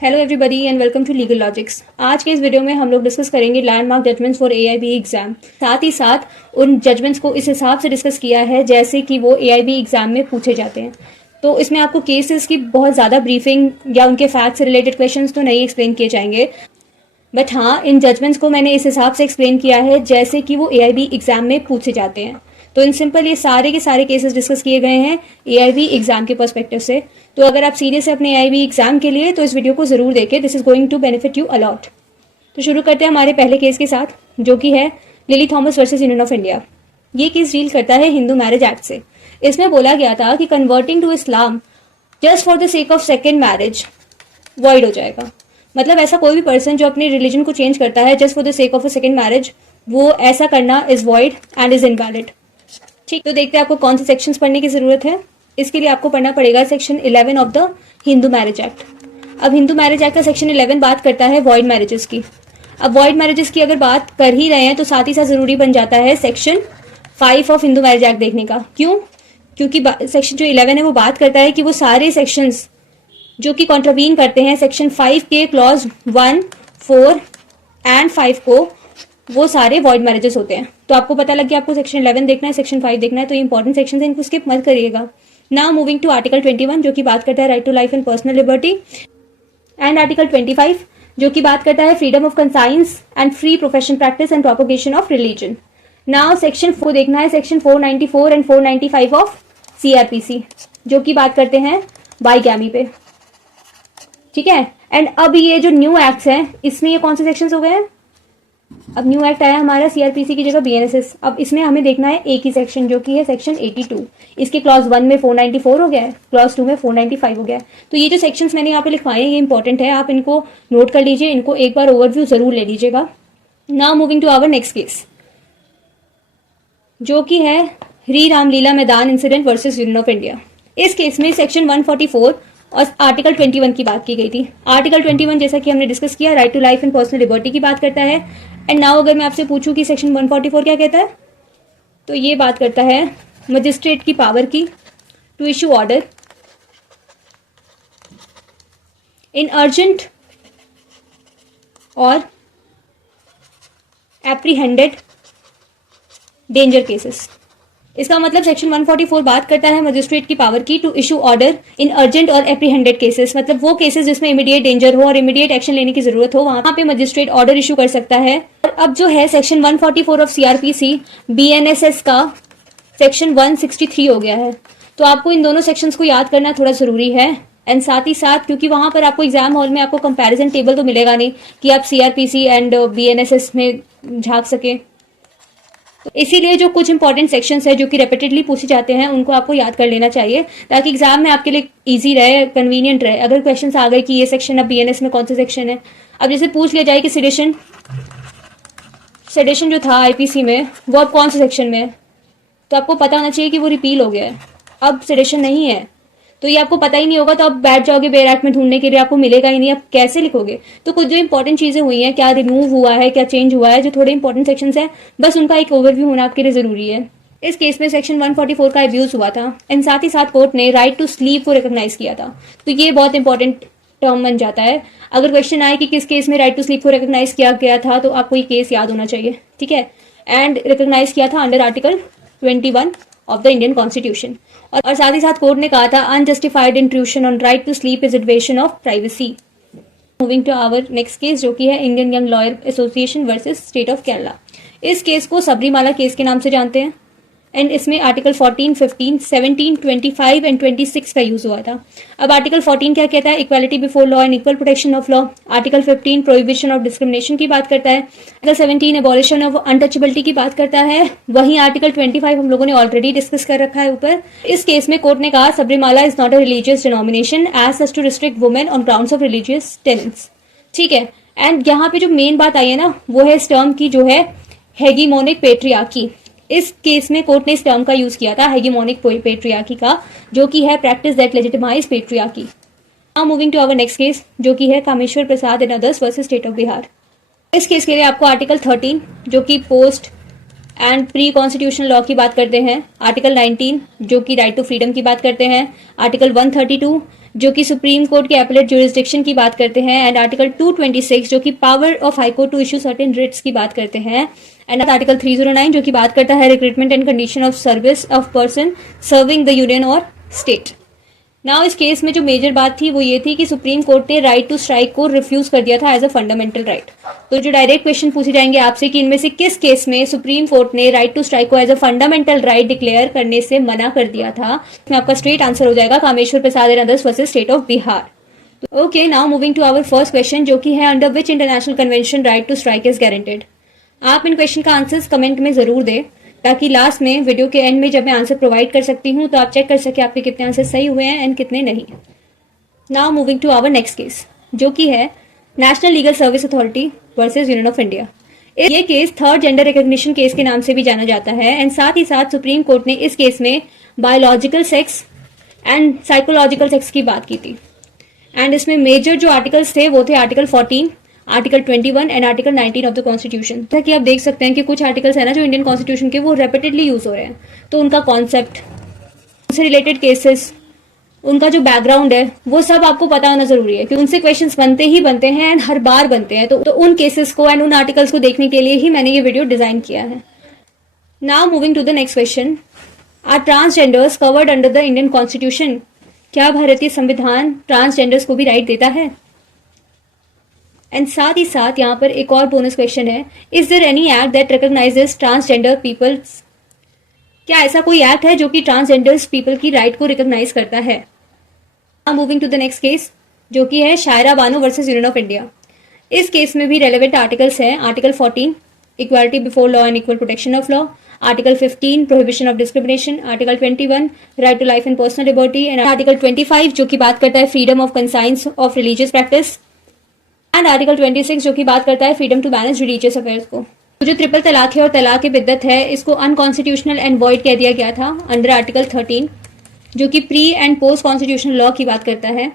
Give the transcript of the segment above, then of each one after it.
Hello everybody and welcome to legal logics. आज के इस वीडियो में हम लोग डिस्कस करेंगे landmark judgments for AIB exam. साथ ही साथ उन जजमेंट्स को इस हिसाब से डिस्कस किया है जैसे कि वो एआईबी एग्जाम में पूछे जाते हैं। तो इसमें आपको केसेस की बहुत ज़्यादा ब्रीफिंग या उनके फैक्ट से रिलेटेड क्वेश्चंस तो नहीं एक्सप्लेन किए जाएंगे, बट हाँ, इन जजमेंट्स को मैंने इस हिसाब से एक्सप्लेन किया है जैसे कि वो एआईबी एग्जाम में पूछे जाते हैं। तो इन सिंपल ये सारे के सारे केसेस डिस्कस किए गए हैं एआईबी एग्जाम के पर्सपेक्टिव से। तो अगर आप सीरियस है अपने एआईबी एग्जाम के लिए तो इस वीडियो को जरूर देखें, this is going to benefit you a lot. तो शुरू करते हैं हमारे पहले केस के साथ, जो कि है lily Thomas versus union of India. ये केस डील करता है हिंदू मैरिज एक्ट से। इसमें बोला गया था कि converting to Islam just for the sake of second marriage void हो जाएगा। मतलब ऐसा कोई भी पर्सन जो अपने रिलीजन को चेंज करता है just for the sake of a second marriage, वो ऐसा करना is void and is invalid. ठीक, तो देखते हैं आपको कौन से सेक्शंस पढ़ने की जरूरत है। इसके लिए आपको पढ़ना पड़ेगा section 11 of the Hindu marriage act. अब हिंदू मैरिज एक्ट का सेक्शन 11 बात करता है वॉइड मैरिजेस की। अब वॉइड मैरिजेस की अगर बात कर ही रहे हैं तो साथ ही साथ जरूरी बन जाता है section 5 of Hindu marriage act देखने का। क्यों? क्योंकि सेक्शन जो 11 है वो बात करता है कि वो सारे सेक्शंस जो कि कॉन्ट्रावीन करते हैं सेक्शन 5 के क्लॉज 1, 4 एंड 5 को, वो सारे वॉइड मैरिजेस होते हैं। तो आपको पता लग गया आपको सेक्शन 11 देखना है, सेक्शन 5 देखना है, तो ये इंपॉर्टेंट सेक्शन है, इनको स्किप मत करिएगा। नाउ मूविंग टू आर्टिकल 21 जो कि बात करता है right to life and personal liberty, and article 25 जो कि बात करता है freedom of conscience and free profession practice and propagation of religion. Now section 4 देखना है, सेक्शन 494 एंड 495 ऑफ सीआरपीसी जो कि बात करते हैं बाईगैमी पे। ठीक है, एंड अब ये जो न्यू एक्ट्स हैं इसमें ये कौन से सेक्शंस हो गए हैं? अब न्यू एक्ट आया हमारा सीआरपीसी की जगह बीएनएसएस। अब इसमें हमें देखना है एक ही सेक्शन जो कि है सेक्शन 82। इसके क्लॉज 1 में 494 हो गया है, क्लॉज 2 में 495 हो गया है। तो ये जो सेक्शंस मैंने यहाँ पे लिखवाए हैं ये इंपॉर्टेंट है, आप इनको नोट कर लीजिए, इनको एक बार ओवरव्यू जरूर ले लीजिएगा। Now moving to our next case जो कि है re Ramlila Maidan incident versus union of India. इस केस में सेक्शन 144 और आर्टिकल 21 की बात की गई थी। आर्टिकल 21 जैसा कि हमने डिस्कस किया right to life and personal liberty की बात करता है। एंड नाउ अगर मैं आपसे पूछूं कि सेक्शन 144 क्या कहता है, तो ये बात करता है मजिस्ट्रेट की पावर की to issue order in urgent और एप्रीहेंडेड डेंजर केसेस। इसका मतलब सेक्शन 144 बात करता है मजिस्ट्रेट की पावर की to issue order in urgent और एप्रीहेंडेड केसेस। मतलब वो केसेस जिसमें इमीडिएट डेंजर हो और इमीडिएट एक्शन लेने की जरूरत हो, वहां पे मजिस्ट्रेट ऑर्डर इशू कर सकता है। और अब जो है सेक्शन 144 ऑफ सीआरपीसी बीएनएसएस का सेक्शन 163 हो गया है। तो आपको इन दोनों सेक्शंस को याद करना थोड़ा जरूरी है। एंड साथ ही साथ क्योंकि वहां पर आपको एग्जाम हॉल में आपको कंपैरिजन टेबल तो मिलेगा नहीं कि आप सीआरपीसी एंड बीएनएसएस में झांक सके, तो इसीलिए जो कुछ इंपॉर्टेंट सेक्शंस है जो कि रेपिटेडली पूछे जाते हैं उनको आपको याद कर लेना चाहिए ताकि एग्जाम में आपके लिए इजी रहे, कन्वीनियंट रहे। अगर क्वेश्चंस आ गए कि ये सेक्शन अब बीएनएस में कौन सा सेक्शन है, अब जैसे पूछ लिया जाए कि सेडेशन जो था आईपीसी में वो अब कौन से सेक्शन में है, तो आपको पता होना चाहिए कि वो रिपील हो गया है, अब सेडेशन नहीं है। तो ये आपको पता ही नहीं होगा तो आप बैठ जाओगे बेयर एक्ट में ढूंढने के लिए, आपको मिलेगा ही नहीं, आप कैसे लिखोगे। तो कुछ जो इंपॉर्टेंट चीजें हुई हैं, क्या रिमूव हुआ है, क्या चेंज हुआ है, जो थोड़े इंपॉर्टेंट सेक्शंस हैं, बस उनका एक ओवरव्यू होना आपके लिए जरूरी है। इस केस में सेक्शन 144 का अब्यूज हुआ था एंड साथ ही साथ कोर्ट ने राइट टू स्लीप को रिकॉग्नाइज किया था। तो ये बहुत इंपॉर्टेंट टर्म बन जाता है। अगर क्वेश्चन आए कि किस केस में राइट टू स्लीप को रिकॉग्नाइज किया गया था तो आपको ये केस याद होना चाहिए। ठीक है, एंड रिकॉग्नाइज किया था under article 21 of the Indian constitution. और साथ ही साथ कोर्ट ने कहा था unjustified intrusion on right to sleep is invasion of privacy. Moving to our next case जो कि है Indian young lawyer association versus state of Kerala. इस केस को सबरीमाला केस के नाम से जानते हैं एंड इसमें आर्टिकल 14, 15, 17, 25 एंड 26 का यूज हुआ था। अब आर्टिकल 14 क्या कहता है? Equality before law and equal protection of law. Article 15 prohibition of discrimination की बात करता है। आर्टिकल 17 एबॉलिशन ऑफ अनटचेबिलिटी की बात करता है। वहीं आर्टिकल 25 हम लोगों ने ऑलरेडी डिस्कस कर रखा है ऊपर। इस केस में कोर्ट ने कहा Sabarimala is not a religious denomination as such to restrict women on grounds of religious tenets. ठीक है, एंड यहाँ पे जो मेन बात आई है ना वो है इस टर्म की जो है हेगीमोनिक पेट्रियार्की। इस केस में कोर्ट ने इस टर्म का यूज किया था हेगेमोनिक पेट्रियार्की का, जो कि है practice that legitimise patriarchy. Now moving to our next case जो कि है Kameshwar Prasad and others versus state of Bihar. इस केस के लिए आपको आर्टिकल 13 जो कि post and pre constitutional law की बात करते हैं, आर्टिकल 19 जो कि राइट टू फ्रीडम की बात करते हैं, आर्टिकल 132 जो कि सुप्रीम कोर्ट के एपेलेट ज्यूरिसडिक्शन की बात करते हैं, एंड आर्टिकल 226 जो कि power of high court to issue certain writs की बात करते हैं, एंड आर्टिकल 309 जो कि बात करता है recruitment and condition of service of person serving the union और स्टेट। नाउ इस केस में जो मेजर बात थी वो ये थी कि सुप्रीम कोर्ट ने राइट टू स्ट्राइक को रिफ्यूज कर दिया था एज अ फंडामेंटल राइट। तो जो डायरेक्ट क्वेश्चन पूछे जाएंगे आपसे कि इनमें से किस केस में सुप्रीम कोर्ट ने राइट टू स्ट्राइक को as a fundamental right declare करने से मना कर दिया था, इसमें आपका स्ट्रेट आंसर हो जाएगा Kameshwar Prasad and others versus state of Bihar. Okay, now moving to our first question जो कि है under which international convention right to strike is guaranteed. आप इन क्वेश्चन का आंसर्स कमेंट में जरूर दें ताकि लास्ट में वीडियो के एंड में जब मैं आंसर प्रोवाइड कर सकती हूँ तो आप चेक कर सके आपके कितने आंसर सही हुए हैं एंड कितने नहीं। Now moving to our next case जो कि है national legal service authority versus union of India. ये case third gender recognition case के नाम से भी जाना जाता है एंड साथ ही साथ सुप्रीम कोर्ट ने इस केस में biological sex and psychological sex की बात की थी। एंड इसमें मेजर जो आर्टिकल्स थे वो थे article 14, article 21 and article 19 of the constitution. जैसा कि आप देख सकते हैं कि कुछ आर्टिकल्स है ना जो इंडियन कॉन्स्टिट्यूशन के वो रेपिटेडली यूज हो रहे हैं, तो उनका कॉन्सेप्ट, उनसे रिलेटेड केसेस, उनका जो बैकग्राउंड है वो सब आपको पता होना जरूरी है कि उनसे क्वेश्चंस बनते ही बनते हैं एंड हर बार बनते हैं। तो उन केसेस को एंड उन आर्टिकल्स को देखने के लिए ही मैंने ये वीडियो डिजाइन किया है। Now moving to the next question, are transgenders covered under the Indian constitution. क्या भारतीय संविधान ट्रांसजेंडर्स को भी राइट देता है? एंड साथ ही साथ यहाँ पर एक और बोनस क्वेश्चन है, is there any act that recognises transgender peoples. क्या ऐसा कोई एक्ट है जो कि ट्रांसजेंडर्स पीपल की राइट को रिकॉग्नाइज करता है? Moving to the next case जो कि है Shayara Bano versus union of India. इस केस में भी रेलेवेंट आर्टिकल्स हैं, article 14 equality before law and equal protection of law, article 15 prohibition of discrimination, article 21 right to life and personal liberty, and article 25 जो कि बात करता है freedom of conscience of religious practice, and article 26 जो कि बात करता है freedom to manage religious affairs को। तो जो ट्रिपल तलाक है और तलाक की बिद्दत है इसको अनकॉन्स्टिट्यूशनल एंड वॉइड कह दिया गया था अंडर आर्टिकल 13 जो कि pre and post constitutional law की बात करता है।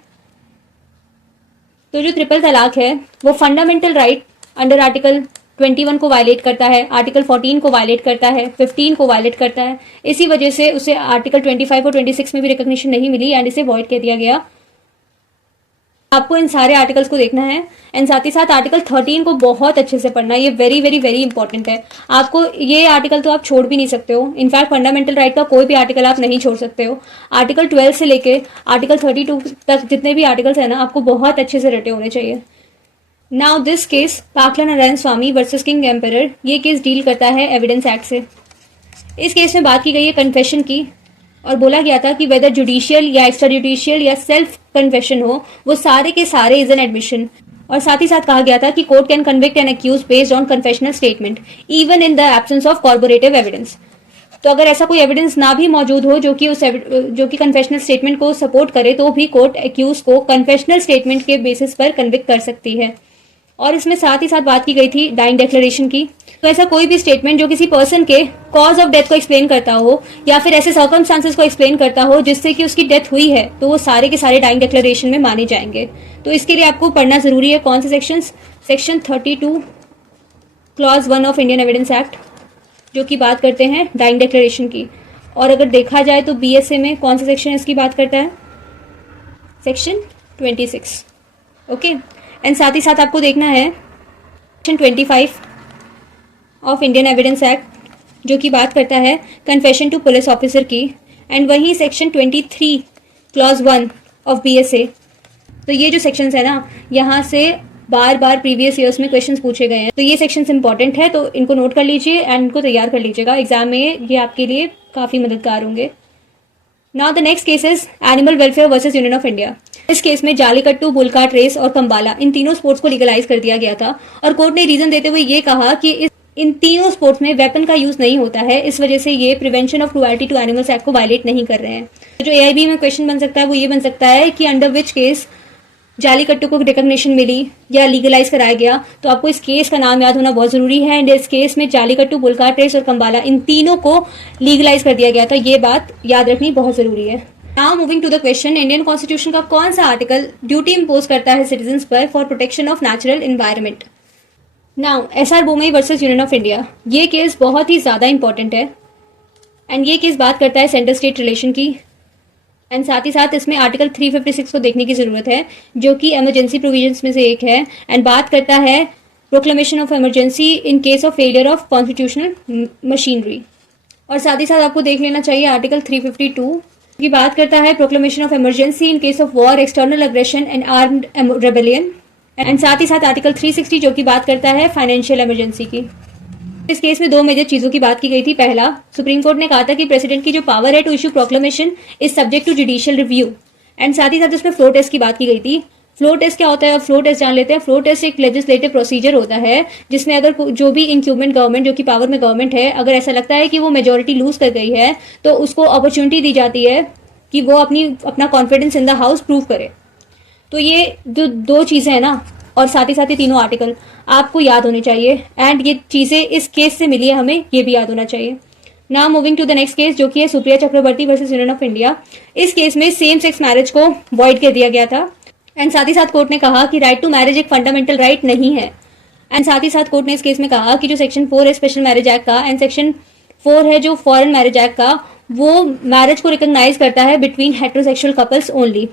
तो जो ट्रिपल तलाक है वो फंडामेंटल राइट अंडर आर्टिकल 21 को वायलेट करता है, आर्टिकल 14 को वायलेट करता है, 15 को वायलेट करता है। इसी वजह से उसे आर्टिकल 25 और 26 में भी रिकॉग्निशन नहीं मिली एंड इसे वॉइड कह दिया गया। आपको इन सारे आर्टिकल्स को देखना है एंड साथ ही साथ आर्टिकल 13 को बहुत अच्छे से पढ़ना है, ये वेरी वेरी वेरी इंपॉर्टेंट है। आपको ये आर्टिकल तो आप छोड़ भी नहीं सकते हो, इनफैक्ट फंडामेंटल राइट का कोई भी आर्टिकल आप नहीं छोड़ सकते हो। आर्टिकल 12 से लेके आर्टिकल 32 तक जितने भी आर्टिकल्स है ना आपको बहुत अच्छे से रटे होने चाहिए। Now this case Pakhala Narayana Swami versus king emperor, ये केस डील करता है एविडेंस एक्ट से। इस केस में बात की गई है कन्फेशन की और बोला गया था कि वेदर जुडिशियल या एक्स्ट्रा जुडिशियल या सेल्फ कन्फेशन हो वो सारे के सारे इज एन एडमिशन। और साथ ही साथ कहा गया था कि court can convict an accuse based on confessional statement even in the absence of corporative evidence. तो अगर ऐसा कोई एविडेंस ना भी मौजूद हो जो कि कन्फेशनल स्टेटमेंट को सपोर्ट करे तो भी कोर्ट अक्यूज को कन्फेशनल स्टेटमेंट के बेसिस पर कन्विक्ट कर सकती है। और इसमें साथ ही साथ बात की गई थी डाइंग डिक्लेरेशन की। तो ऐसा कोई भी स्टेटमेंट जो किसी पर्सन के कॉज ऑफ डेथ को एक्सप्लेन करता हो या फिर ऐसे सर्कमस्टांसेस को एक्सप्लेन करता हो जिससे कि उसकी डेथ हुई है तो वो सारे के सारे डाइंग डिक्लेरेशन में माने जाएंगे। तो इसके लिए आपको पढ़ना जरूरी है कौन से sections, section 32 clause 1 of Indian evidence act जो कि बात करते हैं डाइंग डिक्लेरेशन की। और अगर देखा जाए तो बीएसए में कौन सा सेक्शन इसकी बात करता है, सेक्शन 26। ओके, एंड साथ ही साथ आपको देखना है section 25 of Indian evidence act जो कि बात करता है कन्फेशन टू पुलिस ऑफिसर की, एंड वहीं सेक्शन 23 क्लॉज 1 ऑफ बीएसए। तो ये जो सेक्शंस है ना यहाँ से बार बार प्रीवियस ईयर्स में क्वेश्चंस पूछे गए हैं, तो ये सेक्शंस इंपॉर्टेंट है, तो इनको नोट कर लीजिए एंड इनको तैयार कर लीजिएगा एग्जाम में, ये आपके लिए काफी मददगार होंगे। Now the next case is animal welfare versus union of India. इस केस में जालीकट्टू, बुलकाट रेस और कंबाला इन तीनों स्पोर्ट्स को लीगलाइज कर दिया गया था और कोर्ट ने रीजन देते हुए ये कहा कि इन तीनों स्पोर्ट्स में वेपन का यूज नहीं होता है, इस वजह से ये prevention of cruelty to animals act को वायलेट नहीं कर रहे हैं। जो एआईबी में क्वेश्चन बन सकता है वो ये बन सकता है कि अंडर विच केस जालीकट्टू को रिकॉग्निशन मिली या लीगलाइज कराया गया। तो आपको इस केस का नाम याद होना बहुत जरूरी है एंड इस केस में जालीकट्टू, बुलकाट रेस और कंबाला इन तीनों को लीगलाइज कर दिया गया था, ये बात याद रखनी बहुत जरूरी है। Now moving to the question, Indian constitution का कौन सा आर्टिकल ड्यूटी इंपोज करता है सिटीजन्स पर for protection of natural environment. Now SR Bommai versus union of India, ये केस बहुत ही ज़्यादा इंपॉर्टेंट है एंड ये केस बात करता है सेंटर स्टेट रिलेशन की एंड साथ ही साथ इसमें आर्टिकल 356 को देखने की ज़रूरत है जो कि एमरजेंसी प्रोविजंस में से एक है एंड बात करता है proclamation of emergency in case of failure of constitutional machinery. और साथ ही साथ आपको देख लेना चाहिए आर्टिकल 352 की बात करता है proclamation of emergency in case of war, external aggression and armed rebellion and साथ ही साथ आर्टिकल 360 जो कि बात करता है फाइनेंशियल इमरजेंसी की। इस केस में दो मेजर चीजों की बात की गई थी। पहला, सुप्रीम कोर्ट ने कहा था कि प्रेसिडेंट की जो पावर है to issue proclamation is subject to judicial review and साथ ही साथ उसमें फ्लोर टेस्ट की बात की गई थी। फ्लोर टेस्ट क्या होता है? फ्लोर टेस्ट जान लेते हैं। फ्लोर टेस्ट एक लेजिस्लेटिव प्रोसीजर होता है जिसमें अगर जो भी इंक्यूमेंट गवर्नमेंट जो कि पावर में गवर्नमेंट है, अगर ऐसा लगता है कि वो मेजोरिटी लूज कर गई है तो उसको अपॉर्चुनिटी दी जाती है कि वो अपना confidence in the house prove करे। तो ये जो दो चीजें हैं ना, और साथ ही साथ ये तीनों आर्टिकल आपको याद होने चाहिए एंड ये चीजें इस केस से मिली है हमें, ये भी याद होना चाहिए। Now moving to the next case जो कि है Supriya Chakraborty versus union of India. इस केस में सेम सेक्स मैरिज को वॉइड कर दिया गया था एंड साथ ही साथ कोर्ट ने कहा कि राइट टू मैरिज एक फंडामेंटल राइट नहीं है एंड साथ ही साथ कोर्ट ने इस केस में कहा कि जो सेक्शन 4 है स्पेशल मैरिज एक्ट का एंड सेक्शन 4 है जो फॉरेन मैरिज एक्ट का, वो मैरिज को रिकॉग्नाइज करता है बिटवीन हेटेरोसेक्सुअल कपल्स ओनली।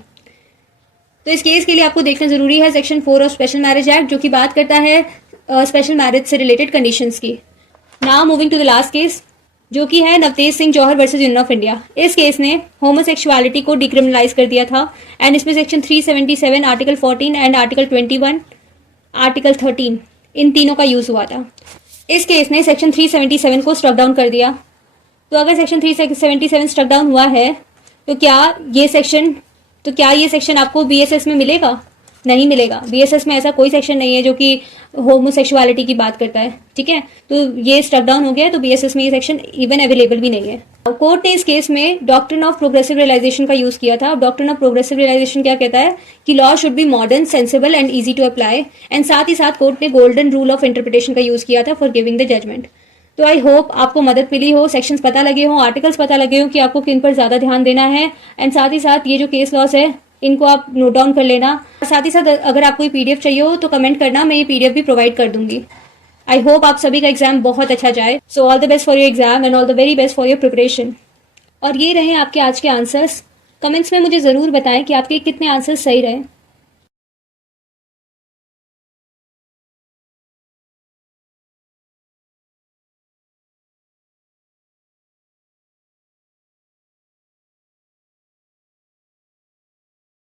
तो इस केस के लिए आपको देखना जरूरी है section 4 of special marriage act जो कि बात करता है स्पेशल मैरिज से रिलेटेड कंडीशंस की। Now moving to the last case जो कि है Navtej Singh Johar versus union of India. इस केस ने होमोसेक्सुअलिटी को डिक्रिमिनलाइज कर दिया था एंड इसमें section 377, article 14 and article 21, article 13 इन तीनों का यूज हुआ था। इस केस ने सेक्शन 377 को स्ट्रक डाउन कर दिया। तो अगर सेक्शन 377 स्ट्रक डाउन हुआ है तो क्या ये सेक्शन आपको बीएसएस में मिलेगा? नहीं मिलेगा। बीएसएस में ऐसा कोई सेक्शन नहीं है जो कि होमोसेक्सुअलिटी की बात करता है, ठीक है। तो ये स्टक डाउन हो गया है, तो बीएसएस में ये सेक्शन इवन अवेलेबल भी नहीं है। कोर्ट ने इस केस में डॉक्ट्रिन ऑफ प्रोग्रेसिव रियलाइजेशन का यूज किया था। डॉक्ट्रिन ऑफ प्रोग्रेसिव रियलाइजेशन क्या कहता है कि law should be modern, sensible and easy to apply and साथ ही साथ कोर्ट ने गोल्डन रूल ऑफ इंटरप्रिटेशन का यूज किया था फॉर गिविंग द जजमेंट। तो आई होप आपको मदद मिली हो, सेक्शंस पता लगे हो, आर्टिकल्स पता लगे हो कि आपको किन पर ज्यादा ध्यान देना है एंड साथ ही साथ ये जो केस लॉस है इनको आप नोट डाउन कर लेना। साथ ही साथ अगर आपको ये पीडीएफ चाहिए हो तो कमेंट करना, मैं ये पीडीएफ भी प्रोवाइड कर दूंगी। आई होप आप सभी का एग्जाम बहुत अच्छा जाए। So all the best for your exam and all the very best for your preparation. और ये रहे आपके आज के आंसर्स। कमेंट्स में मुझे ज़रूर बताएं कि आपके कितने आंसर्स सही रहे।